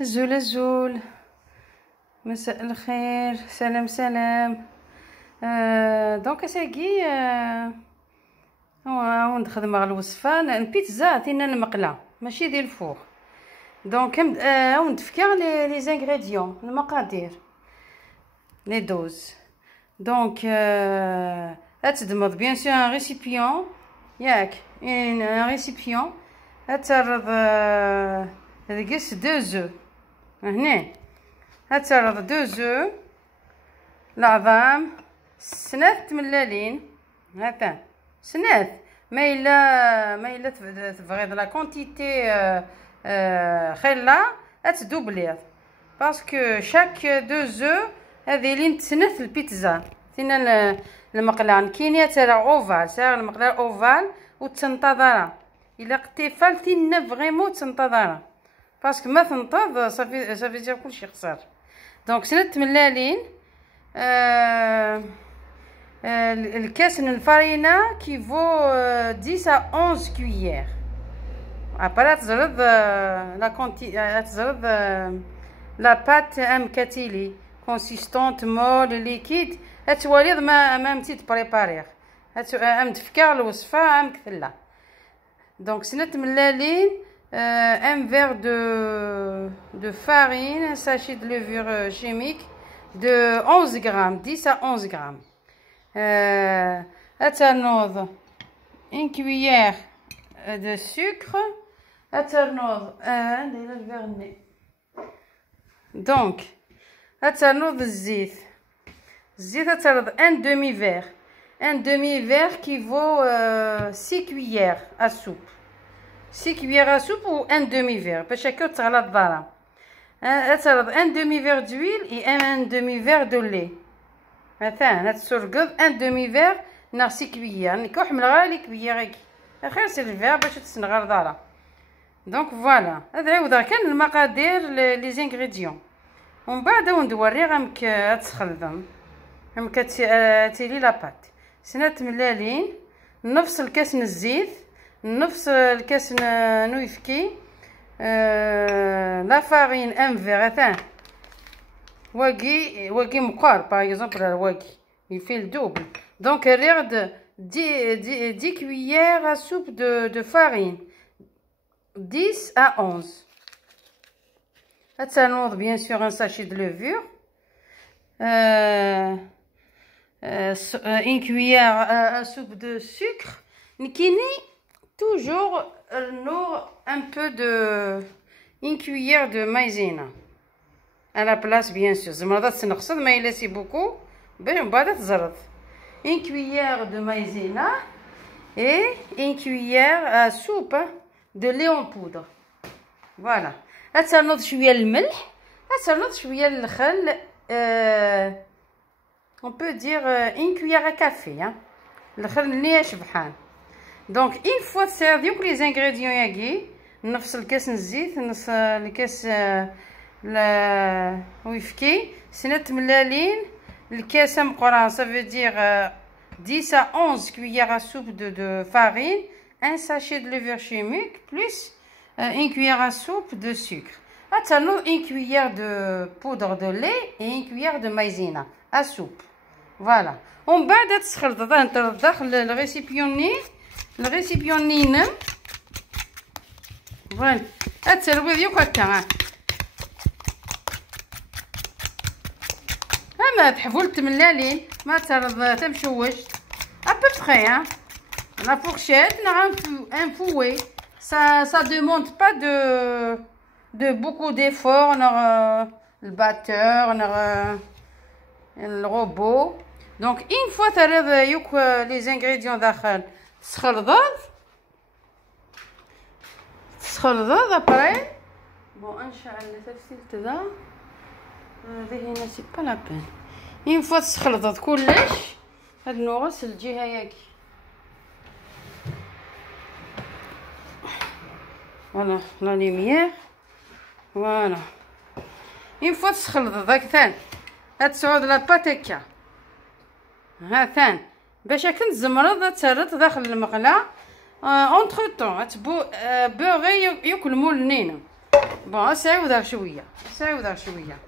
الزول الزول، مساء الخير، سلام سلام. دونك اساكي نخدم على الوصفه البيتزا تينا المقله ماشي ديال الفوق. دونك نتفكر لي زانغريديون المقادير لي دوز. دونك تدمض بيان سور ان ريسيبيون ياك ان ريسيبيون ترض رقص دو زو هنا هترض دو زو العظام سنات تملالين هكا سنات ما الا تبغيض لا كونتيتي خلا تدوبليض باسكو شاك دو زو هذه لين تسنات البيتزا ثينا المقلان كينيا ترى اوفال ساغ المقلان اوفال وتنتظر الا قتي فالتينا فريمون تنتظر باسكو ما تنتظر صافي دير كلشي خسر. دونك سنات تملالين الكاس من الفرينه كيفو 10 à 11 كويير. ابرا تزرد لا كونتي تزرد لا بات ام كاتيلي كونسيستونت مول ليكيد هتواليض ما متيت بريباريغ ام تفكر الوصفه ام كثله. دونك سنات ملالين un verre de farine, un sachet de levure chimique de 11 grammes, 10 à 11 grammes. Une cuillère de sucre. Donc, الزيت un demi-verre. Un demi-verre qui vaut 6 cuillères à soupe. 6 cuillères à soupe ou un demi-verre باش هكا تغلط الضرة. ترض un demi-verre d'huile et un demi-verre de lait. مثلا تسرقض un demi-verre نا 6 cuillères نكوح من غير لي كويير هكي خير سير الفير باش تسنغر الضرة. دونك فوالا هذا هو كان المقادير لي زانغريديون. ومن بعد ندوري غامك تخلطهم غامك تيلي لاباط سنات ملالين نفس الكاس من الزيت نفس الكاس نويفكي لا فارين ان فيغ واقي مقار باغ اكزومبل واقي يفي الدوبل. دونك ريغد 10 cuillères à soupe de farine 10 à 11. هتنوض بيان سور ان ساشي دو لوفور une cuillère à soupe de sucre نكيني toujours un peu de une cuillère de maïzena à la place bien sûr زمرضات تنقصد ما الا سي بوكو من بعد تزرد une cuillère de maïzena et une cuillère à soupe de lait en poudre. Voilà. هتنوض شويه الملح هتنوض شويه الخل on peut dire une cuillère à café الخل اللي يشبحان. دونك une fois تسير دوك لي زانغريديون ياكي نفس الكاس الزيت نفس الكاس ويفكي سنات ملالين الكاس مقران صافي دير 10 à 11 cuillères à soupe de farine un sachet de levure chimique plus une cuillère à soupe de sucre. Attends, une cuillère de poudre de lait et une cuillère de maïzena à soupe. Voilà. On va تخلط داخل الريسيبيوني الريسيبيونين فوالا هتسلوي ديك هكا ما تحفول تملالين ما ترض تمشوش ابوبخي لا فورشيت un fouet ça demande pas de beaucoup d'efforts le batteur le robot. Donc une fois ترض يوك les ingrédients داخل تخلطات ابري بون ان شاء الله ترسلت ذا هذه هنا سي با لا بين. اين فوا تخلطات كلش هاد نغسل الجهه ياكي فوالا لا ليميير فوالا. اين فوا تخلطات داك ثان هاد تعود لا باتيكا ها ثان باش هاك تزمرض تسرط داخل المقله اونتر طون تبو بوغي ياكل مول لنينا بون سعودها شويه سعودها شويه.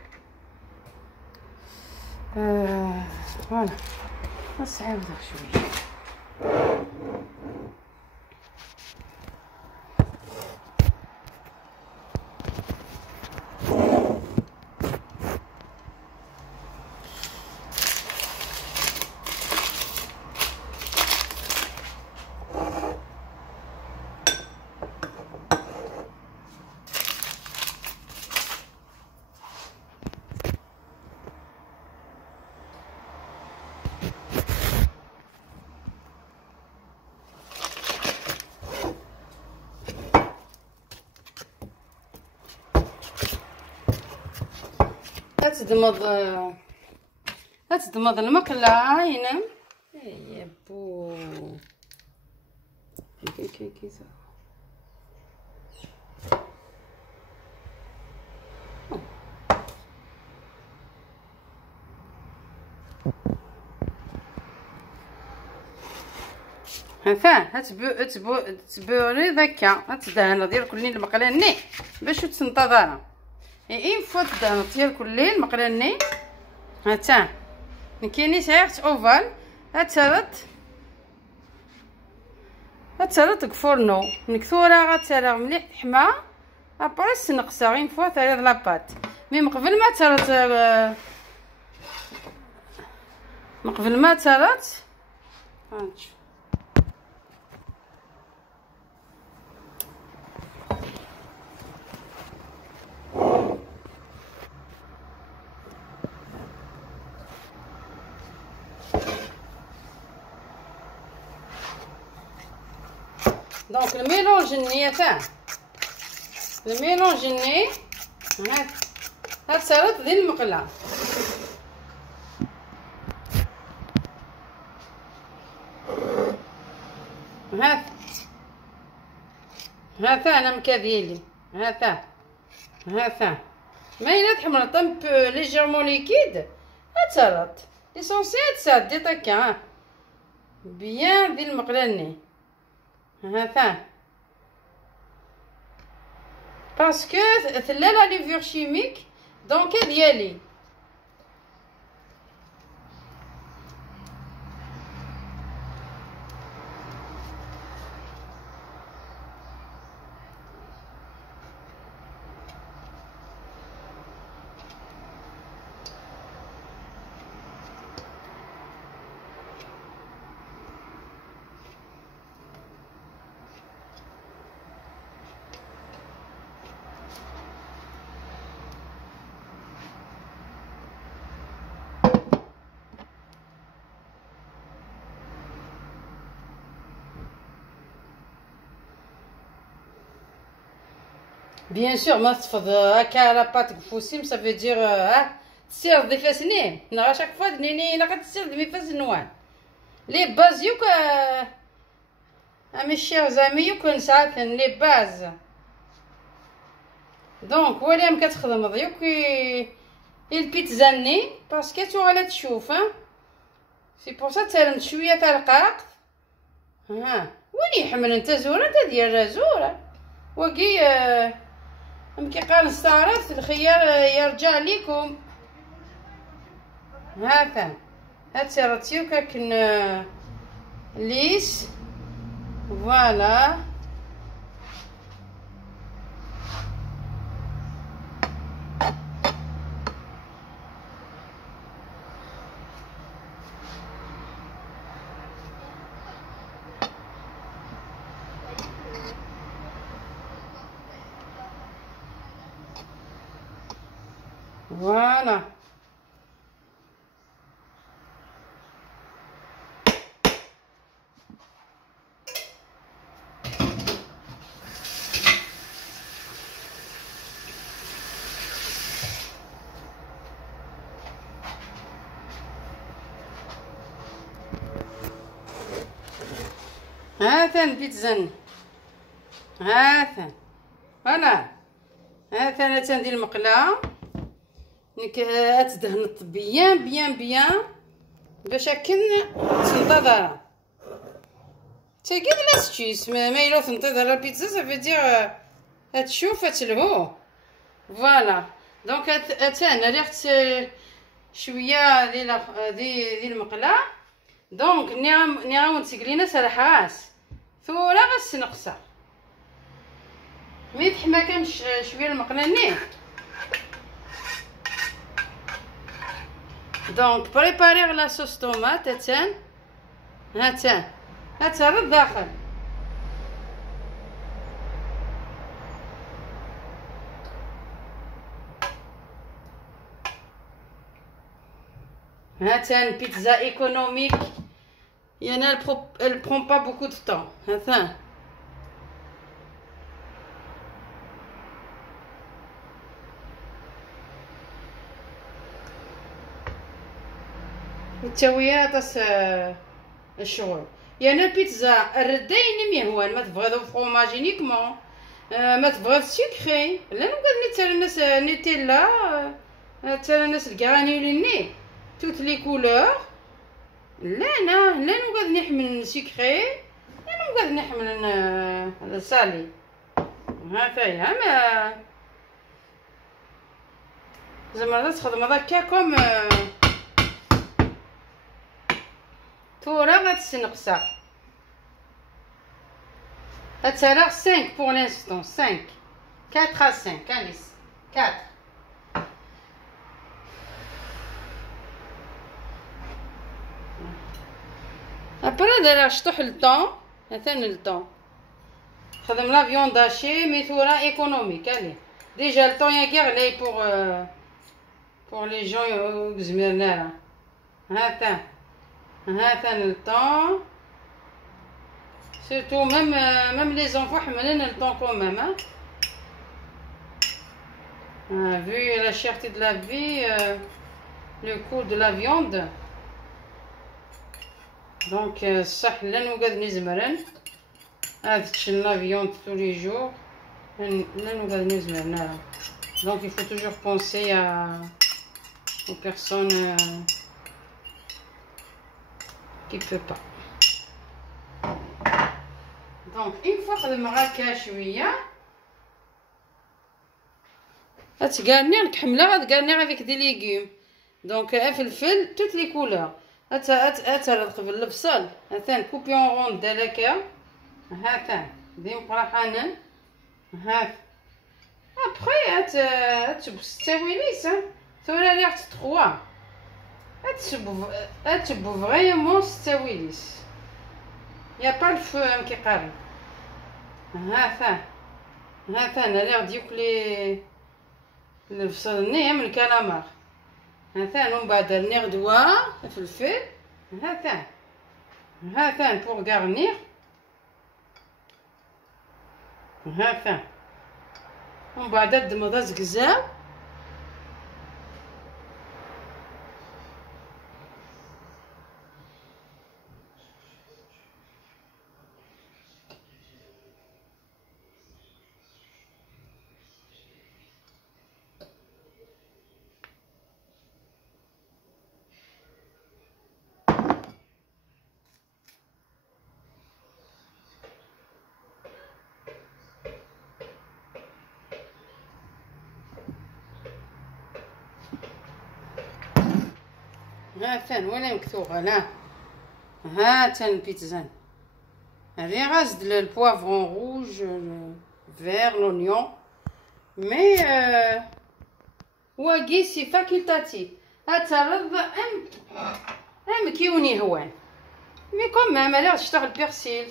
فوالا سعودها شويه. هتدمض المقلة هنا يا بو كي هفاه تبوري ذاكا هتدهن ديال كل المقله ني باش تنتظرها اين فوا تدهن ديال كل المقله ني هاتا مكاينش عيقت اوفال هترد كفورنو نكثورها غتسالغ مليح حما ابريس نقصها اين فوا تريض لاباط مي قبل ما ترد هانشوف دونك الميلونج الني الميلونج الني هاد صارت ديال المقله هاتا انا مكاديلي هاتا ما الا تحمر طمب ليجيرمون ليكيد هتصرت ليسونسيال تساد دي طاكا بيان ديال المقله الني هاتا باسكو ثلا لا ليفور شيميك دونك ديالي بيان سور ما تفض هكا لاباط كفوسيم صافي دير تسير ضيفه سنين نا شاك فوا دنيني لا كتسير ضيفه سنوان لي باز يوك امي شير زامي يوك نساعد لي باز دونك ولي ام كتخدم ضيوك البيتزاني باسكو تو غالا تشوف سي بور سا ترمت شويه تاع القاق وين يحمل انت زوره انت ديال زوره وكي كي قال نستعرض الخيار يرجع ليكم هاكا هاتسيرتيو كاكن ليس فوالا فوالا هاثن بيتزن هاثن فوالا هاثن تندير المقله تدهنط بيان باش هكا تنتظر تاكيد لا ستيس ما الا تنتظر البيتزا صافي دير هتشوف هتلهو فوالا. دونك انا ريحت شويه ديال المقله. دونك نعاود تقلينا سرح راس ثورة غسنقصا ميت ما كانش شويه المقله نيه. دونك بريباريغ لا صوص طوماط هاتان هاتها للداخل. هاتان بيتزا ايكونوميك يعني elle prend pas beaucoup de temps. هاتان التويات الشغل يعني البيتزا الردين ميهوان ما تبغيو فروماج ينيكمون ما تبغيو سكري لا نقدر نتاع الناس نيتيلا تاع الناس الكرانيوليني توت لي كولور. لا انا لا نقدر نحمل سكري لا نقدر نحمل سالي. هكا يا ما زعما تخدم هكا كوم تورا غتسنقصا. هاتسالا 5 pour l'instant 5 4 à 5 allez 4. ابري دايره شطح الطون مثلا الطون خدم لا فيون داشي مي ثورا ايكونوميك. عليه ديجا الطون يا غلي بور لي جون زمرنا. هاتا الطون سيرتو ميم لي زونفون حملين الطون كومام. vu la cherté de la vie le coût de la viande. دونك صح لا نقدر نزمرن هاد تشنا فيون tous les jours لا نقدر نزمرن. دونك il faut toujours penser aux personnes qui peut pas. دونك une fois خدم هكا شويه غتقارني كحمله غتقارني افيك دي ليغوم. دونك فلفل توت لي كولور هاتا قبل البصل هاتا كوبي اون روند دالكا هاتا دي مقرحانن هاك ابخي تسوي ليس ثورا ريحت 3 تسبو فريمون تسوي ليس يا با الفو كيقارن. هاتا انا ريح ديوك لي البصل نيه من الكلامار. هاثان ومن بعد نغدوا فلفل هاثان بور غارنير. هاثان ومن بعد الدمضه زقزاو هاتان ولا مكتوغه لا هاتان البيتزان هذه غازد البوافرون روج فير لونيون مي واقي سي فاكولتاتيف. هاتا رض ام كيوني هوان مي كوم ما لا تشتغل البيرسيل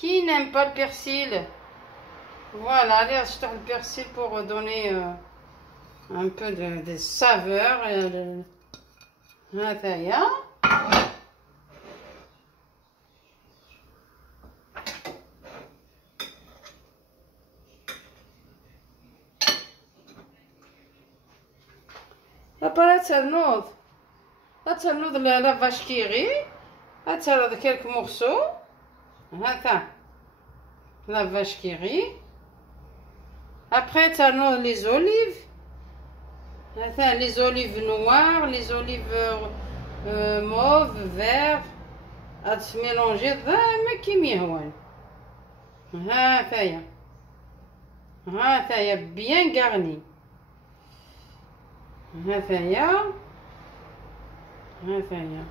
كي نيم با البيرسيل فوالا لا تشتغل البيرسيل بور دوني ان بو دو سافور. هذايا لابارا ترنوض لا فاش كيغي هاترنوض كيلك مورسو. هاكا لا فاش كيغي ابخي ترنوض لي زوليف. هذا لي زوليف نوار لي زوليف موف فير تميلونجي ما كيما هوان. هاكايا بيان غارني هذايا هذايا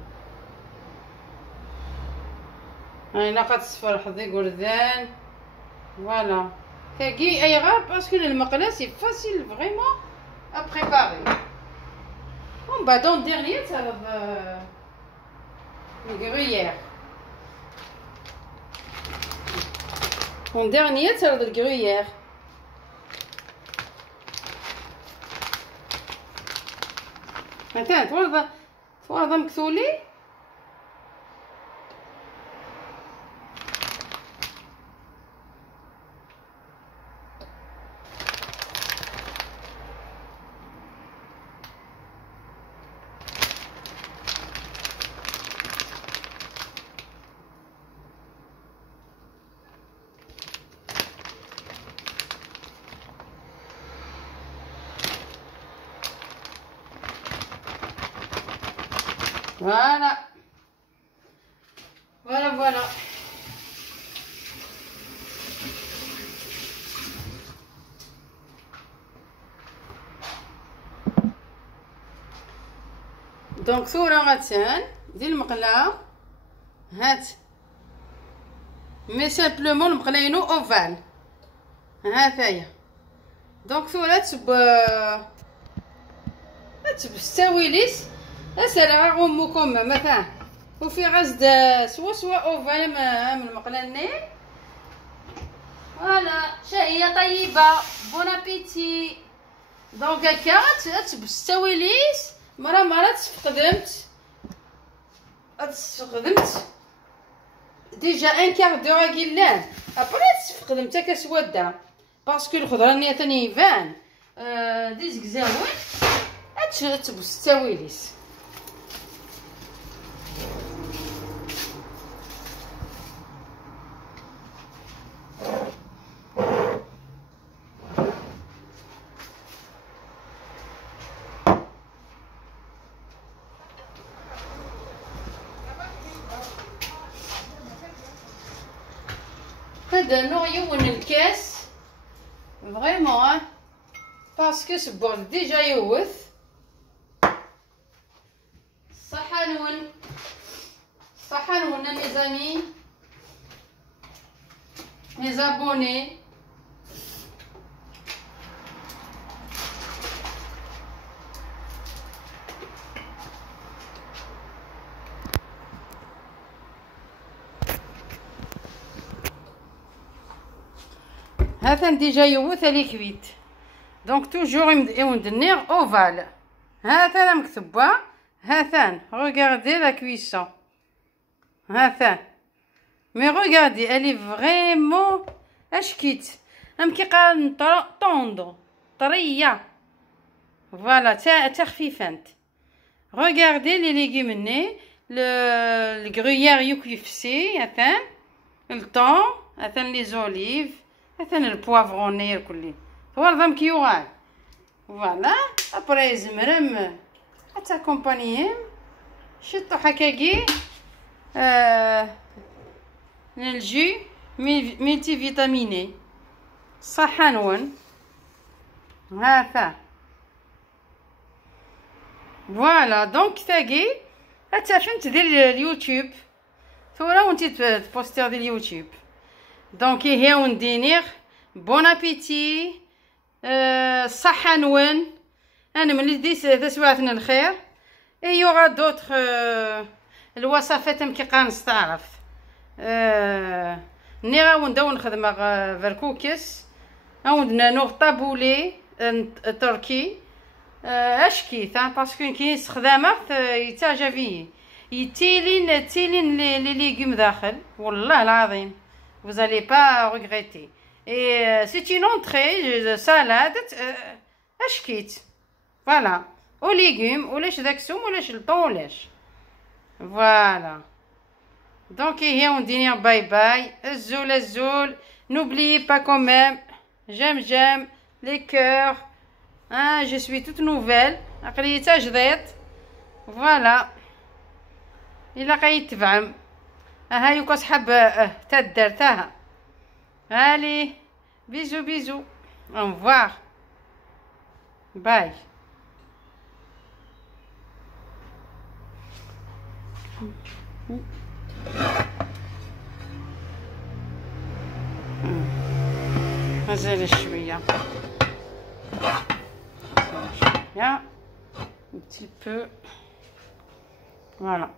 هاي لاقات صفر حظي قردان. فوالا تاكي اي غير باسكو المقله سي فاسيل فريمون ا بريباري. ومن بعد اون ديرنيير تعرض الكرويير. اون ديرنيير تعرض الكرويير. مثلا توارض مكثولي. Voilà. Voilà, voilà. دونك صورة غتان ديال المقلة هات مي سامبلومون المقلينو اوفال هاثايا. دونك صورة تستويليس اسرع غمكم مثلا وفي غزد سوا اوفال من المقلني. فوالا شهية طيبة بون ابيتي. دونك هكا تستويليس مرة تفقدمت ديجا ان كار دو كيلان ابري تفقدمت هكا سوادة باسكو الخضرة نيا ثاني يبان ديزك زاوين تستويليس. هذا نوع يون الكاس فريمون باسكو سبورت ديجا يوث صحنون ميزامي ميزابوني. هذا ديجا يوث ليكويد. دونك توجور يمدنيغ اوفال. هذا مكتوبه هاثان. regardez la cuisson. هاثان مي regardez elle est vraiment اشكيت ام كيقال طوندو طريه. فوالا تا خفيفانت. regardez les légumes ني le gruyère يكيفسي هاثان الطون هاثان لي زوليف هاثان البوافروني الكلي توارضم كيوغال. فوالا ابري زمرم حتى كومبانيهم شطو حكاكي الجي ملتي فيتاميني صحنون هاثا. فوالا دونك تاكي حتى فهمت ديال اليوتيوب ثورا وانتي تبوستير ديال اليوتيوب. دونك هي وندينيغ بون ابيتي صحنون. انا ملي ديت تسواتنا الخير اي يوغا دوطخ الوصفات كيبقى نستعرف ني غاونداو نخدم فركوكس غاوندنا نوغ طابولي تركي اشكيت باسكو كي استخدامات يتعجبيه يتيلين لي ليغوم داخل والله العظيم vous allez pas regretter et c'est une entrée de salade اشكيت. فوالا او ليغوم ولاش داك السوم ولاش الطون ولاش. فوالا دونك هي وندير باي باي الزول n'oubliez pas quand même j'aime les cœurs je suis toute nouvelle عقلي تا جديد. فوالا الا غيتبعم هاي كصحاب تا درتها. allez bisous au revoir bye. مازال شويه un petit peu, voilà.